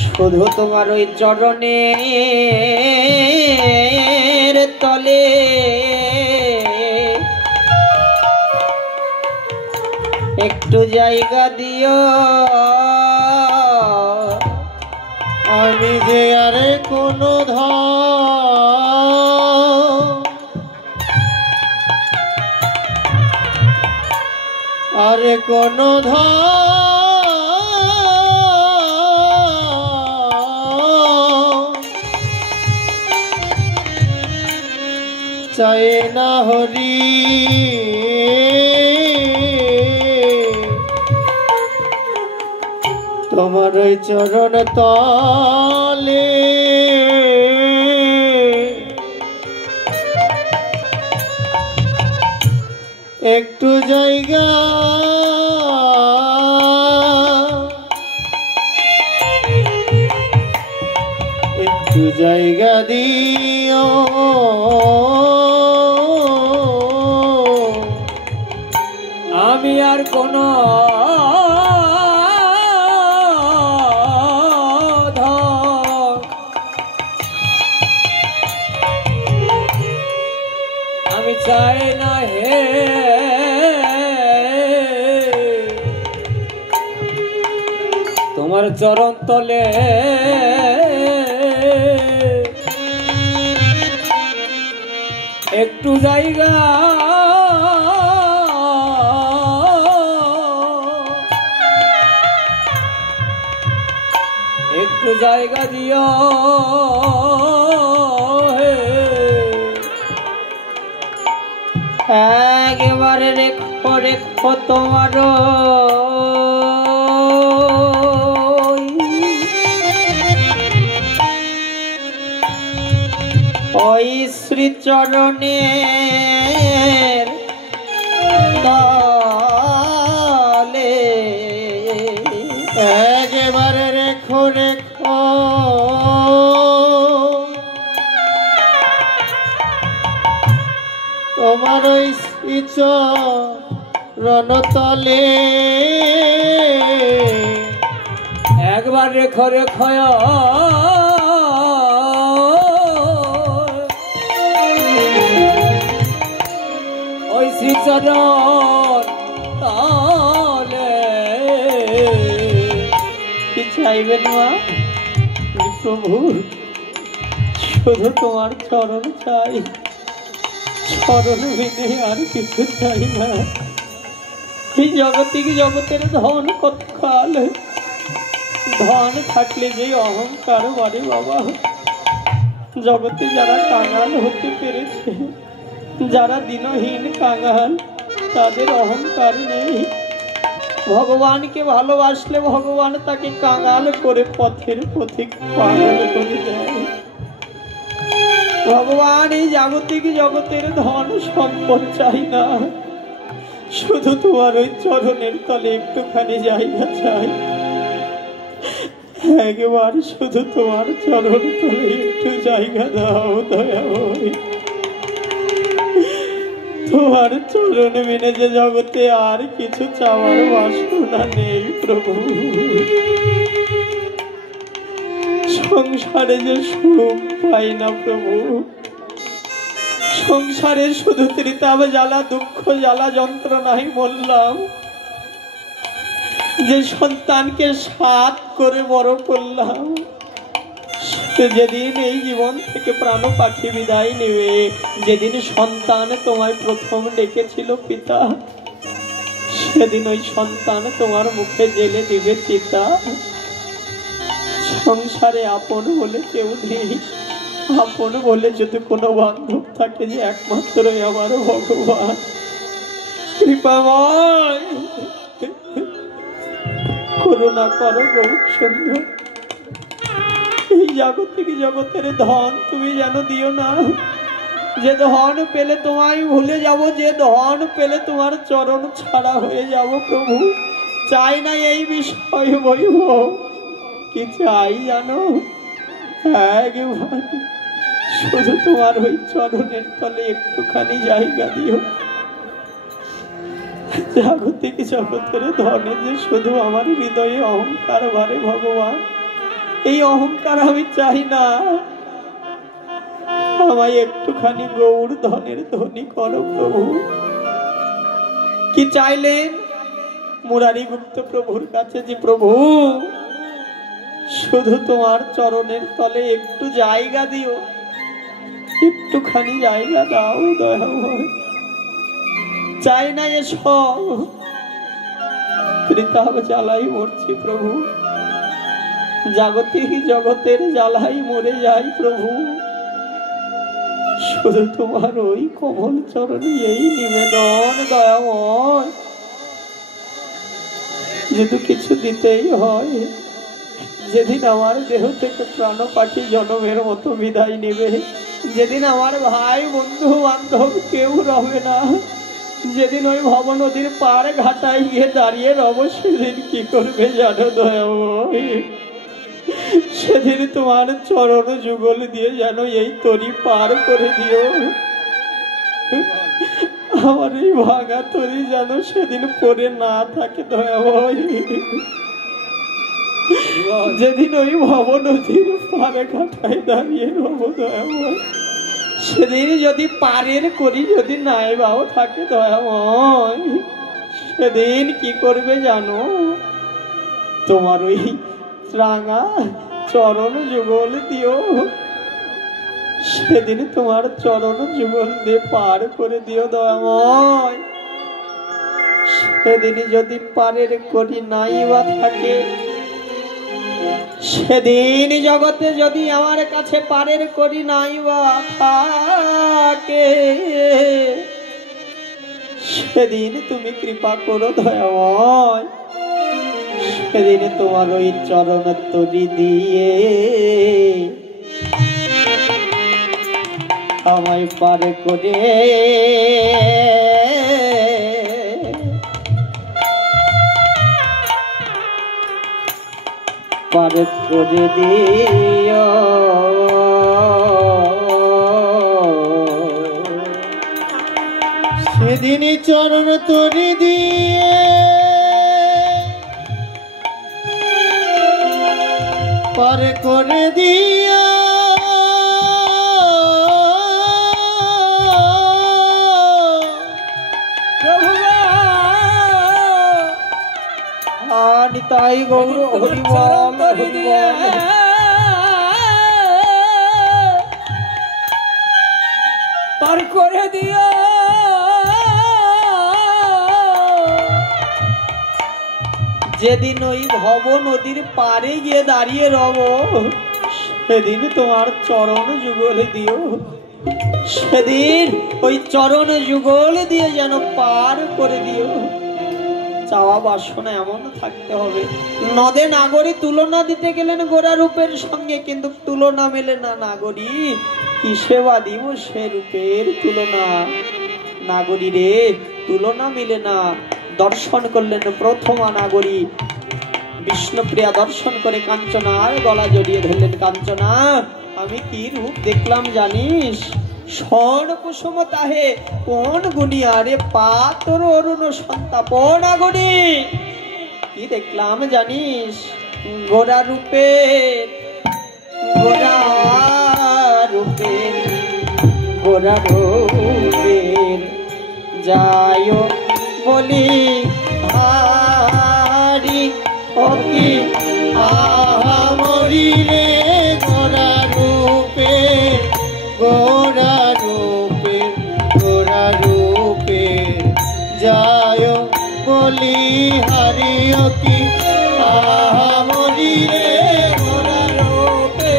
শুধু তোমার ওই চরণের তলে একটু জায়গা দিও, আমি যে আরে কোনো আরে কোনো চাই না হরি, তোমার ওই চরণ তলে একটু জায়গা একটু জায়গা দিও আমি আর কোনো আমি চাই না হে তোমার চরণ তলে একটু জায়গা একটু জায়গা দিও একবারে রেখো রেখো তোমার ওই শ্রীচরণের তলে একবারে রেখো রেখো তোমার ওই শ্রীচরণতলে একবার রেখো রেখো ওই শ্রীচরণ তলে কি চাইবেন মা? প্রভু শুধু তোমার চরণ চাই, চরণ বিনে আর কিছু চাই না। এই জগতিক জগতের ধন কত কাল, ধন থাকলে যে অহংকার বাড়ে বাবা। জগতে যারা কাঙাল হতে পেরেছে, যারা দিনহীন কাঙাল, তাদের অহংকার নেই। ভগবানকে ভালোবাসলে ভগবান তাকে কাঙাল করে পথের পথিক পাগল করে দেয়। ভগবান এই জাগতিক জগতের ধন সম্পদ চাই না, শুধু তোমার ওই চরণের তলে একটুখানি জায়গা চাই। একবার শুধু তোমার চরণ তলে একটু জায়গা দাও দয়াময়। তোমার চরণ বিনে যে জগতে আর কিছু চাওয়ার বাসনা নেই প্রভু। সংসারে যে সুখ পাই না প্রভু, সংসারে শুধু ত্রিতাপ জ্বালা, দুঃখ জ্বালা, যন্ত্রণাই বললাম। যে সন্তানকে সাত করে বড় করলাম, যেদিন এই জীবন থেকে প্রাণ পাখি বিদায় নেবে, যেদিন সন্তান তোমায় প্রথম ডেকেছিল পিতা, সেদিন ওই সন্তান তোমার মুখে জেলে দিবে চিতা। সংসারে আপন বলে কেউ নেই, আপন বলে যদি কোনো বান্ধব থাকে যে একমাত্রই আমার ভগবান। কৃপাময় করুণা করো গৌর সুন্দর, এই জাগতিক জগতের ধন তুমি যেন দিও না। যে ধন পেলে তোমায় ভুলে যাব, যে ধন পেলে তোমার চরণ ছাড়া হয়ে যাব প্রভু। চাই না এই বিষয় বইব, কি চাই জানো? একবার শুধু তোমার ওই চরণের তলে একটুখানি জায়গা দিও। জাগতিক জগতের ধনে যে শুধু আমার হৃদয়ে অহংকার বাড়ে ভগবান, এই অহংকার আমি চাই না। আমায় একটুখানি গৌর ধনের ধনী করো প্রভু। কি চাইলেন মুরারি গুপ্ত প্রভুর কাছে? যে প্রভু শুধু তোমার চরণের তলে একটু জায়গা দিও, একটুখানি জায়গা দাও দয়াময়। চাই না এসব, ত্রিতাপ জ্বালাই মরছি প্রভু, জাগতিক জগতের জ্বালাই মরে যাই প্রভু। শুধু তোমার ওই কোমল চরণে এই নিবেদন দয়াময়। যদি কিছু দিতেই হয়, যেদিন আমার দেহ থেকে প্রাণ পাখি জনমের মতো বিদায় নেবে, যেদিন আমার ভাই বন্ধু বান্ধব কেউ রবে না, যেদিন ওই ভব নদীর পাড় ঘাটায় গিয়ে দাঁড়িয়ে রব, সেদিন কি করবে জানো দয়াময়? সেদিন তোমার চরণ যুগল দিয়ে যেন এই তরি পার করে দিও। আমার এই ভাঙা তরি যেন সেদিন পরে না থাকে দয়াময়। যেদিন ওই ভব নদীর পারে ঘাটায় দাঁড়িয়ে রব দয়াময়, সেদিন যদি পারের করি যদি নাই বাও থাকে দয়াময়, সেদিন কি করবে জানো? তোমার ওই রাঙা চরণ যুগল দিও, সেদিন তোমার চরণ যুগল দিয়ে পার করে দিও দয়াময়। সেদিন যদি পারের করি নাই বা থাকে, সেদিন জগতে যদি আমার কাছে পারের করি নাই বা থাকে, সেদিন তুমি কৃপা করো দয়াময়। সেদিন তোমার ওই চরণ তরি দিয়ে আমায় পার করে পার করে দিও। সেদিনই চরণ তরি দিয়ে পার করে দিও। নিতাই গৌর হরি বল হরি বল। পার করে দিও। যেদিন ওই ভব নদীর পারে গিয়ে দাঁড়িয়ে রব, সেদিন তোমার চরণ যুগল দিও। সেদিন ওই চরণ যুগল দিয়ে যেন পার করে দিও। চাওয়া বাসনা এমন থাকতে হবে। নদে নাগরী তুলনা দিতে গেলেন গোরা রূপের সঙ্গে, কিন্তু তুলনা মেলে না নাগরী। কিসে বা দিব সে রূপের তুলনা? নাগরী রে তুলনা মিলে না। দর্শন করলেন প্রথমা নাগরী, বিষ্ণুপ্রিয়া দর্শন করে কাঞ্চনার গলা জড়িয়ে ধরলেন। কাঞ্চনা, আমি কি রূপ দেখলাম জানিস? স্বর্ণ কুসুম তাহে কোন গুনিয়া রে পাতর অরুণ সন্তাপ। নাগরী কি দেখলাম জানিস? গোরা রূপে, গোরা রূপে, গোরা রূপের যায় বলি হারি অকি আহামরি রে। গোরা রূপে, গোরা রূপে, গোরা রূপে যায় বলি হারি অকি আহামরি রে। গোরা রূপে,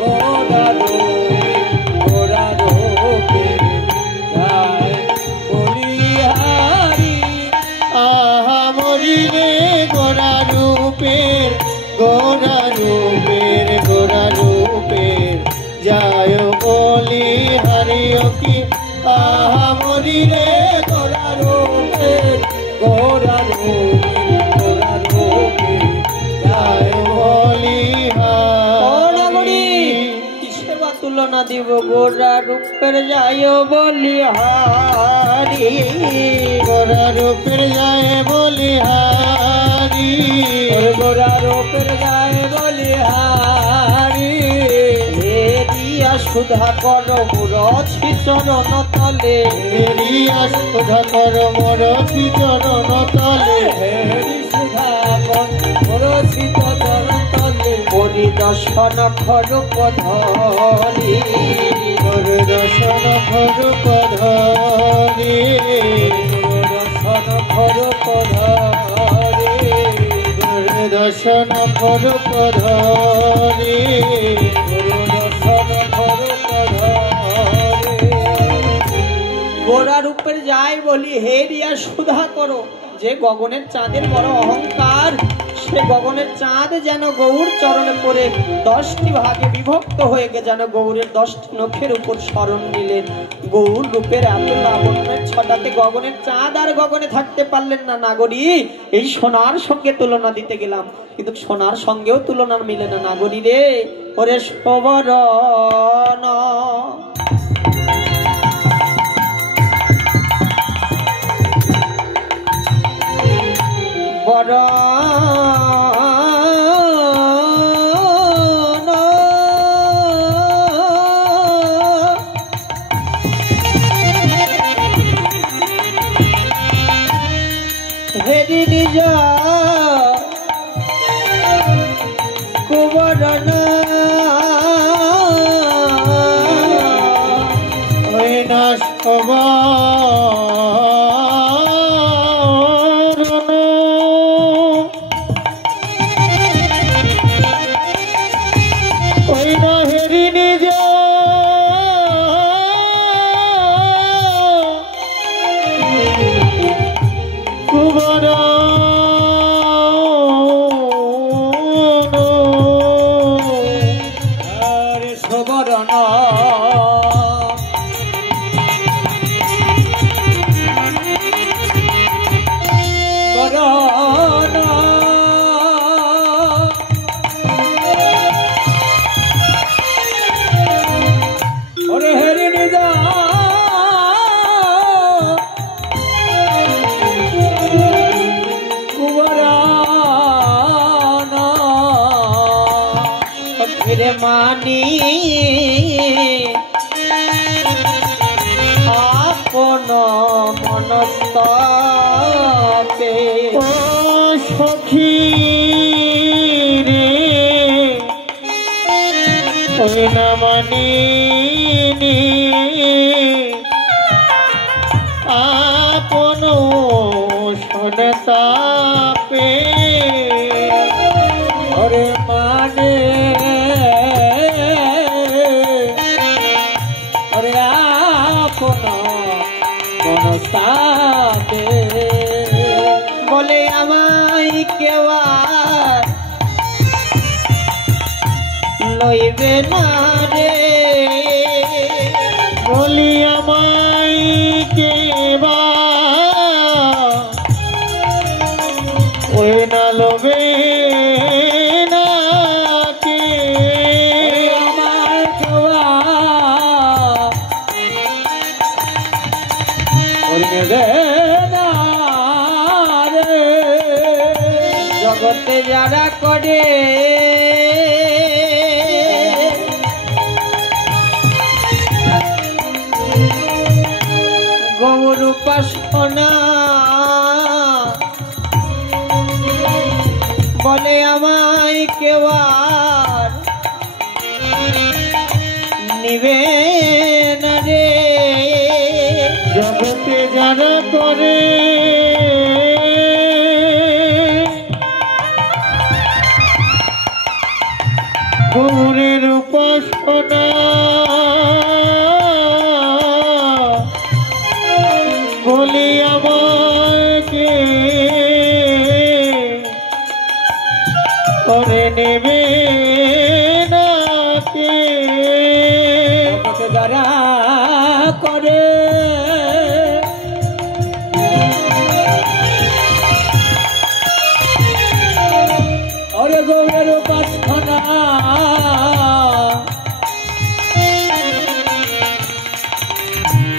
গোরা রূপে, গোরা রূপে যায় বলি হারি আহামরি রে। গোরা রূপের, গোরা রূপের, গোরা রূপের যায় বলি হারিও কি আহামরি রে। গোরা রূপের, গোরা রূপের, গোরা রূপের যায় বলি হারি। কিসে বা তুলনা দিব? গোরা রূপের যায় বলি হারি, গোরা রূপের যায় বলি হারি, গোরা রূপের যায় বলি হারি। সুধা কর মুরছি চরণ তলে, হেরিয়া সুধা কর মুরছি চরণ তলে, হেরি সুধা কর মুরছি চরণ তলে। পরিদর্শন খরুপ ধরি, পরিদর্শন খরুপ ধরি, পরিদর্শন খরুপ ধরি, পরিদর্শন খরুপ ধরি, পরিদর্শন খরুপ ধরি। গোরা রূপের যাই বলি হে রিয়া সুধা করো। যে গগনের চাঁদের বড় অহংকার, সে গগনের চাঁদ যেন গৌর চরণে পড়ে 10টি ভাগে বিভক্ত হয়ে গে যেন গৌরের 10টি নখের উপর শরণ নিলেন। গৌর রূপের এত লাবণ্যের ছটাতে গগনের চাঁদ আর গগনে থাকতে পারলেন না। নাগরী, এই সোনার সঙ্গে তুলনা দিতে গেলাম, কিন্তু সোনার সঙ্গেও তুলনা মিলে না। নাগরী রে, ওরে শোভরণ হেরি নিজ কুবরণ মানি আপন মনস্তাপে সখী রে ওই না মানি আপন সনতাপে ওরে মানে বলে আমায় কেউ লইবে না রে, বলি আমায় কেবা ওই না লবে না কে আমার কেবা নেবে না রে। জগতে যারা করে গৌর উপাসনা বলে আমায় কেউ আর নিবে না রে। জগতে যারা করে গৌরের উপাসনা বলি আমাকে করে নেবে না কে। জগতে যারা করে গৌরের উপাসনা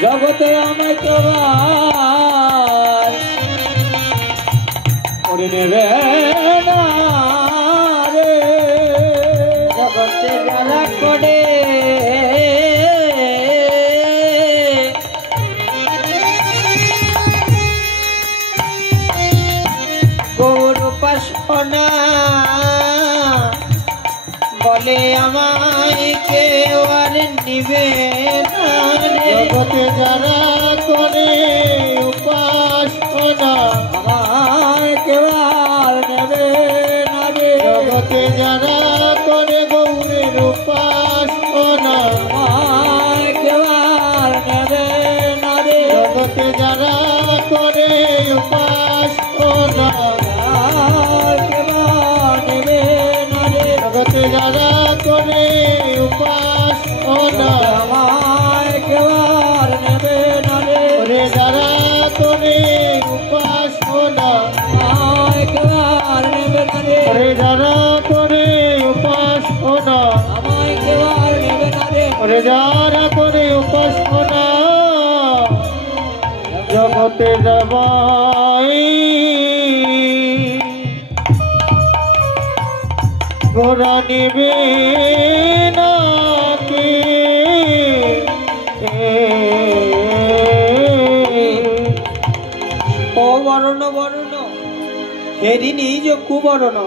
জগতে আমায় তোমার করে নেবে না রে। জগতে যারা করে গৌর উপাসনা বলে আমায় কেউ আর নিবে না রে। জগতে যারা করে উপাসনা আমায় কেউ আর নেবে না রে। জগতে যারা করে গৌরের উপাসনা আমায় কেউ আর নেবে না রে। জগতে যারা করে উপাসনা আমায় কেউ যারা করে উপাসনা আমায় কেউ আর নেবে না রে। ওরে যারা করে উপাসনা আমায় কেউ আর নেবে না রে। ওরে যারা করে উপাসনা আমায় কেউ আর নেবে না রে। ওরে যারা করে উপাসনা জগতে যাবাই গোরা নিবে নাকি অবর্ণ বর্ণ হেরি নিজ কুবর্ণ।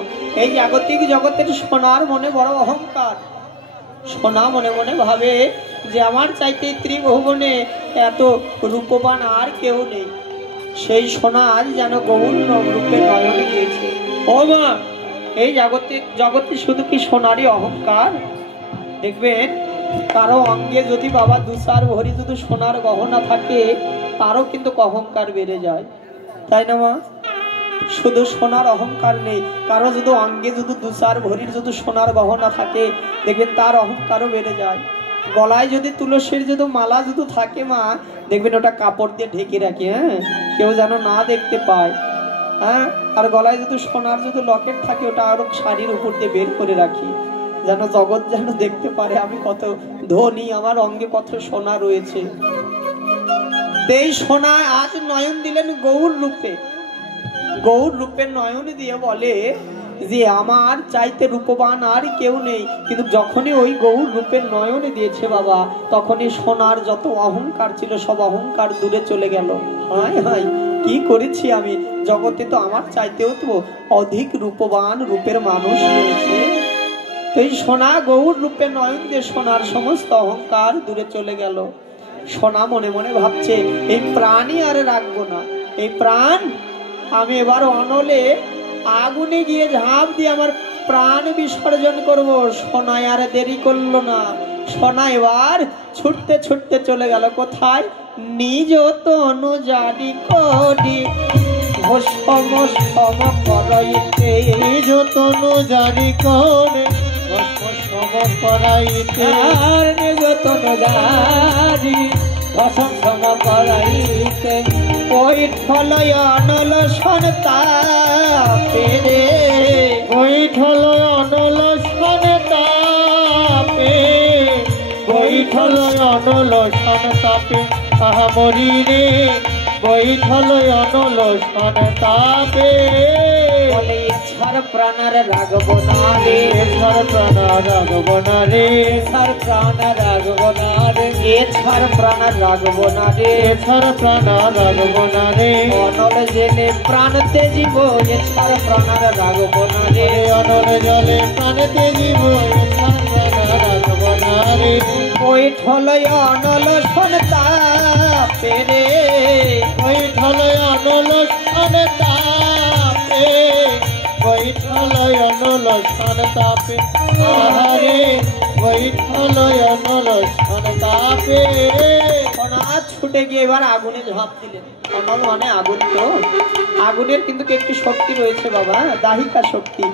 এই জাগতিক জগতের সোনার মনে বড় অহংকার। সোনা মনে মনে ভাবে যে আমার চাইতে ত্রিভুবনে এত রূপবান আর কেউ নেই। সেই সোনা আজ যেন গৌর রূপে নয়নে গিয়েছে। ও মা, এই জগতে শুধু কি সোনারই অহংকার? দেখবেন কারো অঙ্গে যদি বাবা দুসার ভরি যদি সোনার গহনা থাকে তারও কিন্তু অহংকার বেড়ে যায়, তাই না মা? শুধু সোনার অহংকার নেই, কারো যদি অঙ্গে যদি দুসার ভরির যদি সোনার গহনা থাকে দেখবেন তার অহংকারও বেড়ে যায়। গলায় যদি তুলসীর যদি মালা যদি থাকে মা, দেখবেন ওটা কাপড় দিয়ে ঢেকে রাখে, হ্যাঁ, কেউ যেন না দেখতে পায়। হ্যাঁ, আর গলায় যদি সোনার যদি লকেট থাকে ওটা আরো শাড়ির উপর দিয়ে বের করে রাখি, যেন জগৎ যেন দেখতে পারে আমি কত ধনী, আমার অঙ্গে কত সোনা রয়েছে। এই সোনা আজ নয়ন দিলেন গৌর রূপে। গৌর রূপের নয়ন দিয়ে বলে যে আমার চাইতে রূপবান আর কেউ নেই। কিন্তু যখনই ওই গৌর রূপের নয়নে দিয়েছে বাবা, তখনই সোনার যত অহংকার ছিল সব অহংকার দূরে চলে গেল। হায় হায়, কি করেছি আমি, জগতে তো আমার চাইতেও তো অধিক রূপবান রূপের মানুষ রয়েছে। তো এই সোনা গৌর রূপের নয়ন দিয়ে সোনার সমস্ত অহংকার দূরে চলে গেল। সোনা মনে মনে ভাবছে এই প্রাণই আর রাখবো না, এই প্রাণ আমি এবার অনলে আগুনে গিয়ে ঝাঁপ দিয়ে আমার প্রাণ বিসর্জন করব। সোনা আর দেরি করলো না, সোনা এবার ছুটতে ছুটতে চলে গেল কোথায়? নিজ তনু জানি করি ভস্ম সম করাইতে। নিজ তনু জানি করে ভস্ম সম করাইতে। আর নিজ তনু জানি ভস্ম সম করাইতে। ওই ঠলয় অনল সন্তাপে রে, ওই ঠলয় অনল সন্তাপে, ওই ঠলয় অনল সন্তাপে আহা মরি রে, ওই ঠলয় অনল সন্তাপে। বলে ইচ্ছার প্রাণার রাগব না রে, এছাড় প্রাণ রাগব না রে, ইচ্ছার প্রাণ রাগব না রে, ইচ্ছার প্রাণ রাগব না রে, এছাড় প্রাণ রাগব না রে। অনল জেলে প্রাণ তেজিব, ইচ্ছার প্রাণার রাগব না রে। অনল জলে প্রাণতে জীব, এছাড় প্রাণ রাগব না রে। ওই ঠলয় অনল সন্তাপে রে, ওই ঠলয় অনল সন্তাপে, ওই ঠলয় অনল সন্তাপে আহারে, ওই ঠলয় অনল সন্তাপে। অনাথ ছুটে গিয়ে এবার আগুনে ঝাঁপ দিলেন। অনল মানে আগুন, তো আগুনের কিন্তু একটি শক্তি রয়েছে বাবা, দাহিকা শক্তি।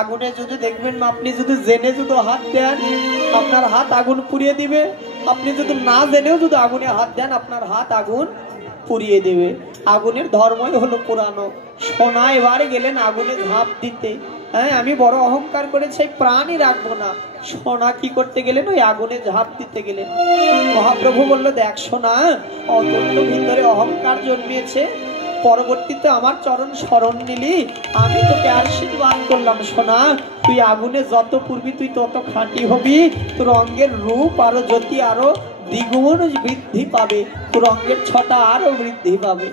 আগুনে যদি দেখবেন আপনি যদি জেনে যদি হাত দেন আপনার হাত আগুন পুড়িয়ে দিবে, আপনি যদি না জেনেও যদি আগুনে হাত দেন আপনার হাত আগুন পুড়িয়ে দেবে। আগুনের ধর্মই হলো পুরানো। সোনা এবারে গেলেন আগুনে ঝাঁপ দিতে। হ্যাঁ, আমি বড় অহংকার করেছি প্রাণই রাখবো না। সোনা কি করতে গেলেন? ওই আগুনে ঝাঁপ দিতে গেলেন। মহাপ্রভু বললো, দেখ সোনা, অতন্ত ভিতরে অহংকার জন্মিয়েছে, পরবর্তীতে আমার চরণ শরণ নিলি, আমি তোকে আশীর্বাদ করলাম সোনা, তুই আগুনে যত পূর্বি তুই তত খাঁটি হবি, তোর অঙ্গের রূপ আরো জ্যোতি আরো দ্বিগুণ বৃদ্ধি পাবে, তোর অঙ্গের ছটা আরো বৃদ্ধি পাবে।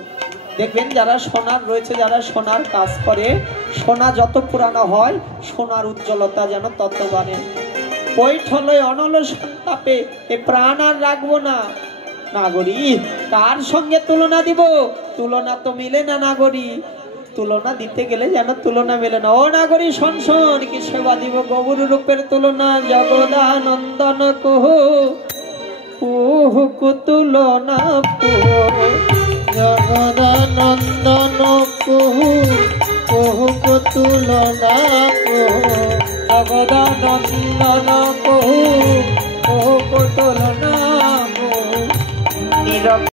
দেখবেন যারা সোনার রয়েছে, যারা সোনার কাজ করে, সোনা যত পুরানো হয় সোনার উজ্জ্বলতা যেন তত বাড়ে। ওই ঠলয় অনল সন্তাপে এ প্রাণ আর রাখবো না। নাগরী কার সঙ্গে তুলনা দিব? তুলনা তো মিলে না নাগরী, তুলনা দিতে গেলে যেন তুলনা মেলে না। ও নাগরী শোন শোন, কি সেবা দিব গৌর রূপের তুলনা? জগদানন্দন কুহু কুহু কুতুলনা কুহু, জগদানন্দন কুহু কুহু কুতুলনা কুহু, নগদা নন্দন কহু কহু কোটল নাম নীরব